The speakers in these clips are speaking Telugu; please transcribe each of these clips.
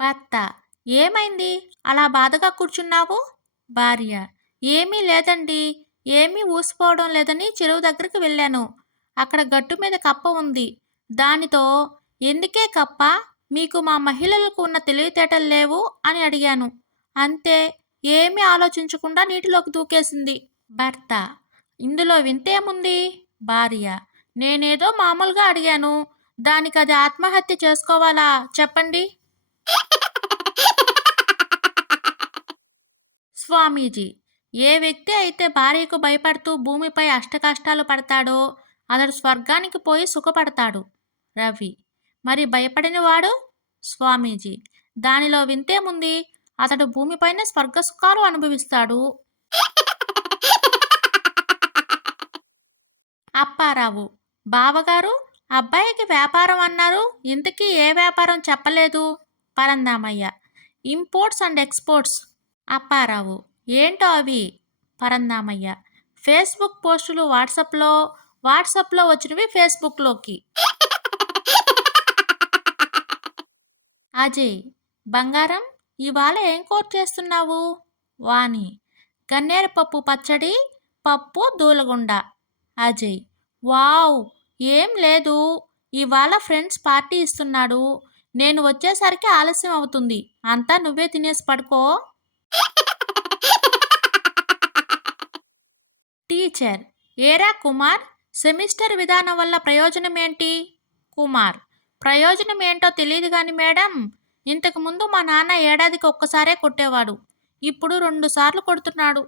భర్త: ఏమైంది? అలా బాధగా కూర్చున్నావు? భార్య: ఏమీ లేదండి. ఏమీ ఊసిపోవడం లేదని చెరువు దగ్గరికి వెళ్ళాను. అక్కడ గట్టు మీద కప్ప ఉంది. దానితో ఎందుకే కప్ప? మీకు మా మహిళలకు ఉన్న తెలివితేటలు లేవు అని అడిగాను. అంతే. ఏమీ ఆలోచించకుండా నీటిలోకి దూకేసింది. భర్త: ఇందులో వింతేముంది? భార్య: నేనేదో మామూలుగా అడిగాను. దానికది ఆత్మహత్య చేసుకోవాలా చెప్పండి? స్వామీజీ: ఏ వ్యక్తి అయితే భార్యకు భయపడుతూ భూమిపై అష్టకష్టాలు పడతాడో అతడు స్వర్గానికి పోయి సుఖపడతాడు. రవి: మరి భయపడినవాడు? స్వామీజీ: దానిలో వింతేముంది? అతడు భూమిపైనే స్వర్గ సుఖాలు అనుభవిస్తాడు. అప్పారావు: బావగారు, అబ్బాయికి వ్యాపారం అన్నారు, ఇంతకీ ఏ వ్యాపారం చెప్పలేదు? Parandhamayya: imports and exports. Apparao: ఏంటో అవి? పరందామయ్య: ఫేస్బుక్ పోస్టులు వాట్సాప్లో, వాట్సాప్లో వచ్చినవి ఫేస్బుక్లోకి. అజయ్: బంగారం, ఇవాళ ఏం కూర చేస్తున్నావు? వాణి: గన్నేరు పప్పు పచ్చడి, పప్పు దూలగుండ. అజయ్: వావ్, ఏం లేదు. ఇవాళ ఫ్రెండ్స్ పార్టీ ఇస్తున్నాడు. నేను వచ్చేసరికి ఆలస్యం అవుతుంది. అంతా నువ్వే తినేసి పడుకో. టీచర్: ఏరా కుమార్, సెమిస్టర్ విధానం వల్ల ప్రయోజనం ఏంటి? కుమార్: ప్రయోజనం ఏంటో తెలియదు గాని మేడం, ఇంతకుముందు మా నాన్న ఏడాదికి ఒక్కసారే కొట్టేవాడు. ఇప్పుడు 2 సార్లు కొడుతున్నాడు.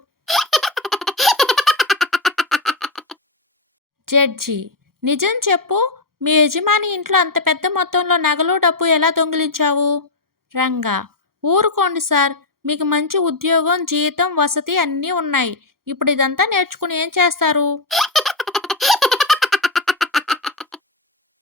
జడ్జి: నిజం చెప్పు, మీ యజమాని ఇంట్లో అంత పెద్ద మొత్తంలో నగలు డబ్బు ఎలా దొంగిలించావు? రంగా: ఊరుకోండి సార్, మీకు మంచి ఉద్యోగం, జీతం, వసతి అన్నీ ఉన్నాయి. ఇప్పుడు ఇదంతా నేర్చుకుని ఏం చేస్తారు?